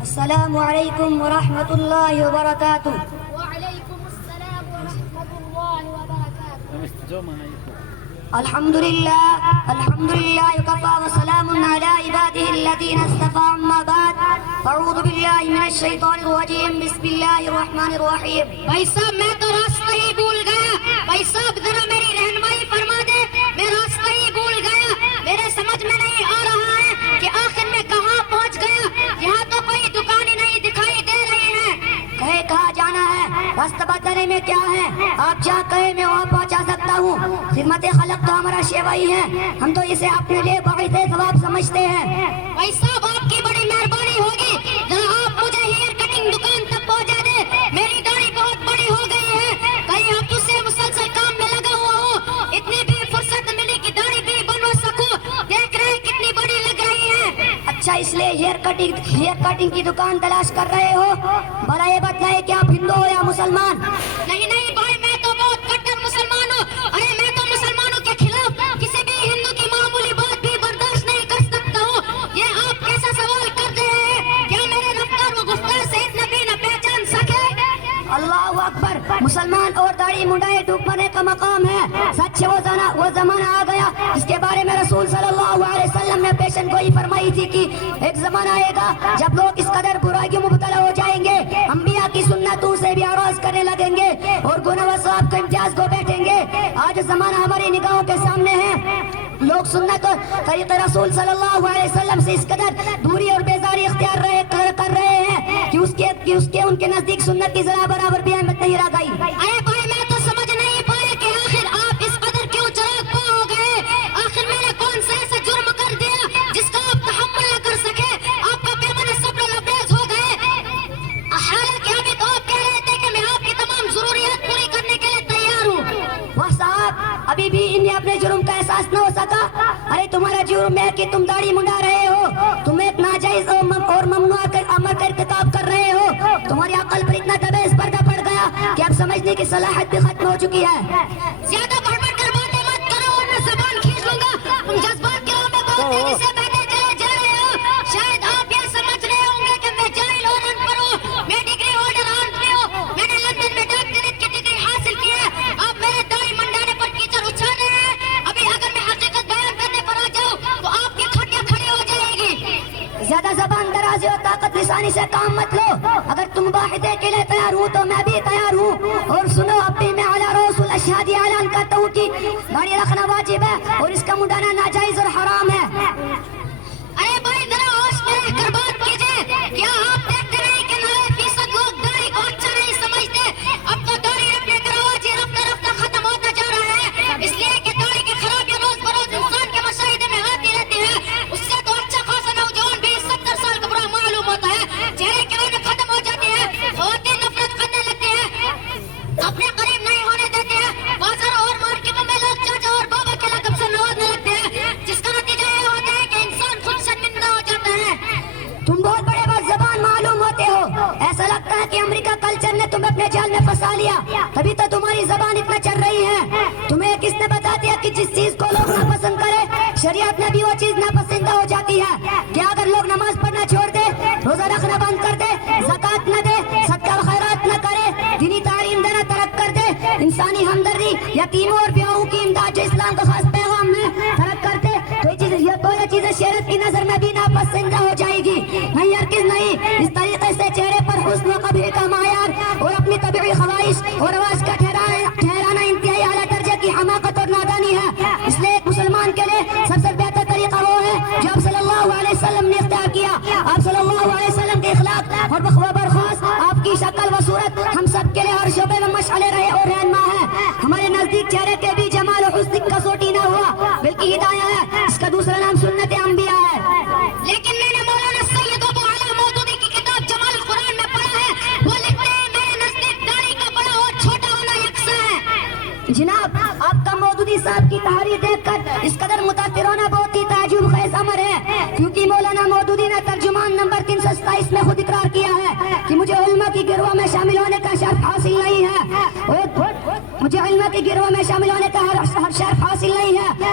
السلام علیکم ورحمۃ اللہ وبرکاتہ. وعلیکم السلام ورحمۃ اللہ وبرکاتہ. الحمد للہ وکفى وسلام علی عباده الذین اصطفى. اما بعد اعوذ باللہ من الشیطان الرجیم. بسم اللہ الرحمن الرحیم. بھائی صاحب میں تو راستہ ہی بھول گیا. بھائی صاحب ذرا میری رہنمائی فرما دے. میں راستہ ہی بھول گیا. میرے سمجھ میں نہیں آ رہا ہے کہ آخر میں کہاں پہنچ گیا. یہاں تو کوئی دکان ہی نہیں دکھائی دے رہی ہے. کہے کہاں جانا ہے؟ راستہ بتانے میں کیا ہے؟ آپ جہاں کہے میں وہاں پہنچا سکتا ہوں. خدمت خلق تو ہمارا شیوائی ہے. ہم تو اسے اپنے لیے باعث ثواب سمجھتے ہیں. بھائی صاحب آپ کی بڑی مہربانی ہوگی. ذرا آپ مجھے ہیئر کٹنگ دکان تک پہنچا دے. میری داڑھی بہت بڑی ہو گئی ہے. کئی ہفتوں سے مسلسل کام میں لگا ہوا ہوں. اتنی بھی فرصت ملی کہ داڑھی بھی بنوا سکوں. دیکھ رہے ہیں کتنی بڑی لگ رہی ہے. اچھا اس لیے ہیئر کٹنگ کی دکان تلاش کر رہے ہو؟ بھلا یہ بتائے کہ آپ ہندو ہو یا مسلمان؟ نہیں نہیں بھائی میں تو بہت کٹر مسلمان ہوں. ارے میں تو مسلمانوں کے خلاف کسی بھی ہندو کی معمولی بات بھی برداشت نہیں کر سکتا ہوں. یہ آپ کیسا سوال کر رہے ہیں؟ کیا میرے رفتار و گفتار سے اتنا بھی نہ پہچان سکے؟ اللہ اکبر. مسلمان اور داڑھی منڈائے ڈوب مرنے کا مقام ہے. سچ وہ زمانہ آ گیا جس کے بارے میں رسول صلی اللہ علیہ وسلم نے پیشن گوئی فرمائی تھی کہ ایک زمانہ آئے گا جب لوگ اس قدر برائیوں میں مبتلا ہو جائیں گے انبیاء کی سنتوں سے بھی اعراض کرنے لگیں گے اور گناہ و ثواب کے امتیاز کو بیٹھیں گے. آج زمانہ ہماری نگاہوں کے سامنے ہے. لوگ سنت اور طریق رسول صلی اللہ علیہ وسلم سے اس قدر دوری اور بیزاری اختیار کر رہے ہیں کہ ان کے نزدیک سنت کی ذرا برابر بھی اہمیت نہیں رہ گئی. ارے بھائی میں تو سمجھ نہیں پایا کہ آخر آپ اس قدر کیوں چراغ پا ہو گئے. آخر میں نے کون سا ایسا جرم کر دیا جس کا آپ تحمل نہ کر سکے. آپ کا پیمانہ صبر لبریز ہو گئے. حالانکہ ابھی تو آپ کہہ رہے تھے کہ میں آپ کی تمام ضروریات پوری کرنے کے لیے تیار ہوں. وہ صاحب ابھی بھی انہیں اپنے جرم کا احساس نہ ہو سکا. ارے تمہارا جرم ہے کہ تم داڑھی منڈا رہے ہو. تم ایک ناجائز اور ممنوع امر کا ارتکاب کر رہے ہو. تمہاری عقل پر اتنا دبیز پردہ پڑ گیا کہ اب سمجھنے کی صلاحیت بھی ختم ہو چکی ہے. زیادہ بڑھ بڑھ کر باتیں مت کرو ورنہ زبان کھینچ لوں گا. تم جذبات کے راہ میں بہت تیزی سے بہتے چلے جا رہے ہو. شاید آپ یہ سمجھ رہے ہوں گے کہ میں جاہل اور ان پڑھ ہوں. میں ڈگری ہولڈر آدمی ہوں. میں نے لندن میں ڈاکٹریٹ کی ڈگری حاصل کی ہے. آپ میرے داڑھی منڈانے پر کیچڑ اچھال رہے ہیں. ابھی اگر میں حقیقت بیان کرنے پر آ جاؤں تو آپ کی کھڑیاں کھڑی ہو جائے گی. زیادہ زبان درازی اور طاقت لسانی سے کام مت لو. اگر تم معاہدے کے لیے تیار ہوں تو میں بھی تیار ہوں. اور سنو اب بھی میں اعلیٰ رسول اشہادی اعلان کرتا ہوں کہ داڑھی رکھنا واجب ہے اور اس کا منڈانا ناجائز اور حرام ہے. ارے بھائی ذرا ہوش میں رہ کر بات کیجئے. کیا آپ دیکھتے نہیں کہ 90% لوگ داڑھی کو اچھا نہیں سمجھتے. اب تو داڑھی رکھنے کا رواج رفتہ رفتہ ختم ہوتا جا رہا ہے. اس لیے کہ داڑھی کی خرابیاں روز بروز انسان کے مشاہدے میں آتی رہتی ہے. اس سے تو اچھا خاصا نوجوان بھی 70 سال کا برا معلوم ہوتا ہے. چہرے کی رونق ختم ہو جاتی ہے. خواتین نفرت کرنے لگتی ہیں. اپنے قریب نہیں ہونے دیتے ہیں. بازار اور مارکیٹوں میں لوگ چاچا اور بابا کے لقب سے نوازنے لگتے ہیں جس کا نتیجہ یہ ہوتا ہے کہ انسان خود شرمندہ ہو جاتا ہے. تم بہت بڑے بات زبان معلوم ہوتے ہو. ایسا لگتا ہے کہ امریکہ کلچر نے تمہیں اپنے جال میں پھنسا لیا. تبھی تو تمہاری زبان اتنا چل رہی ہے. تمہیں کس نے بتا دیا کہ جس چیز کو لوگ ناپسند کرے شریعت میں بھی وہ چیز ناپسندہ ہو جاتی ہے؟ کیا اگر لوگ نماز پڑھنا چھوڑ دے, روزہ رکھنا بند کر دے, زکات نہ دے, صدقہ و خیرات نہ کرے, دینی تعلیم دینا ترک کر دے, انسانی ہمدردی, یتیموں اور بیواؤں کی امداد جو اسلام کا خاص پیغام ہے ترک کر دے تو یہ چیزیں شریعت کی نظر میں بھی ناپسندہ ہو جائے گی؟ نہیں ہرگز نہیں. اس طریقے سے چہرے پر حسن و قبیح کا معیار اور اپنی طبیعی خواہش اور رواج کا ٹھہرانا انتہائی اعلیٰ درجے کی حماقت اور نادانی ہے. اس لیے ایک مسلمان کے لیے سب سے بہتر طریقہ وہ ہے جو آپ صلی اللہ علیہ وسلم نے اختیار کیا. آپ صلی اللہ علیہ وسلم کے اخلاق اور برخاست آپ کی شکل و صورت ہم سب کے لیے ہر شعبے میں مشعل رہے اور رہنما ہے. ہمارے نزدیک چہرے کے بھی جمال و حسن کسوٹی نہ ہوا بلکہ ہدایہ ہے. اس کا دوسرا نام سنت انبیاء ہے. لیکن میں نے مولانا سید ابو اعلیٰ مودودی کی کتاب جمال القرآن میں پڑھا ہے. وہ لکھتے ہیں میرے نزدیک داڑھی کا بڑا اور چھوٹا ہونا یکساں ہے. جناب آپ کا مودودی صاحب کی تحریر دیکھ کر اس قدر متاثر ہونا بہت ہی تعجب خیز امر ہے, کیونکہ مولانا مودودی نے ترجمان نمبر 327 میں خود اقرار کیا ہے کہ مجھے علماء کی گروہ میں شامل ہونے کا شرف حاصل نہیں ہے. مجھے علماء کی گروہ میں شامل ہونے کا ہر شرف حاصل نہیں ہے.